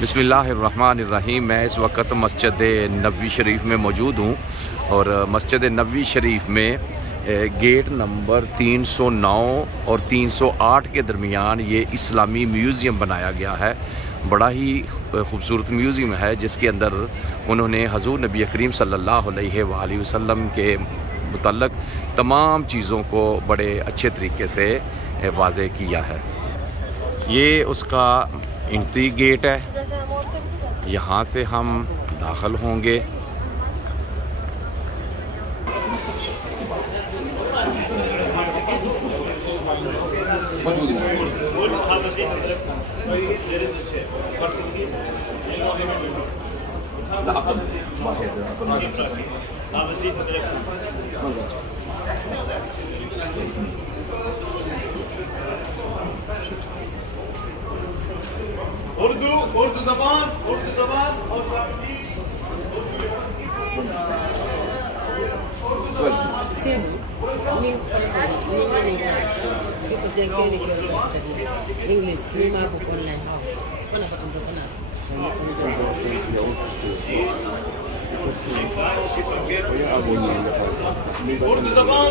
बिस्मिल्लाहिर्रहमानिर्रहीम। मैं इस वक्त मस्जिद नबवी शरीफ में मौजूद हूँ और मस्जिद नबवी शरीफ में गेट नंबर 309 और 308 के दरमियान ये इस्लामी म्यूज़ियम बनाया गया है। बड़ा ही ख़ूबसूरत म्यूज़ियम है जिसके अंदर उन्होंने हज़ूर नबी करीम सल्लल्लाहु अलैहि वसल्लम के मुतल्लक़ तमाम चीज़ों को बड़े अच्छे तरीके से वाज़े किया है। ये उसका एंट्री गेट है, यहाँ से हम दाखिल होंगे। उर्दू ज़बान और English, lima book online. Mana patun to panas. Urdu ज़बान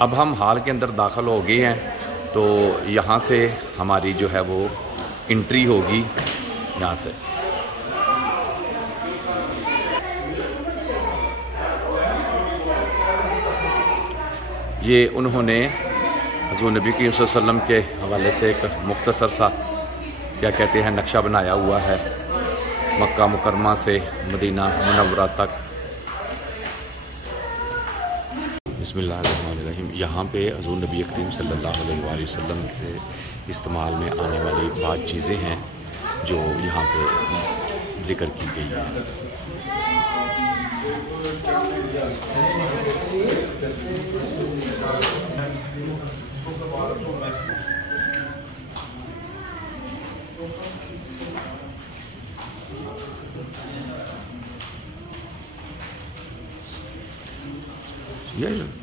अब हम हॉल के अंदर दाखिल हो गए हैं, तो यहाँ से हमारी जो है वो एंट्री होगी। यहाँ से ये उन्होंने हज़ूर नबी करीम सल्लल्लाहु अलैहि वसल्लम के हवाले से एक मुख्तसर सा क्या कहते हैं नक्शा बनाया हुआ है मक्का मुकरमा से मदीना मुनव्वरा तक। बिस्मिल्लाहिर्रहमानिर्रहीम। यहाँ पे हज़ूर नबी करीम सल्लल्लाहु अलैहि वसल्लम से इस्तेमाल में आने वाली बात चीज़ें हैं जो यहाँ पे ज़िक्र की गई है। Yeah.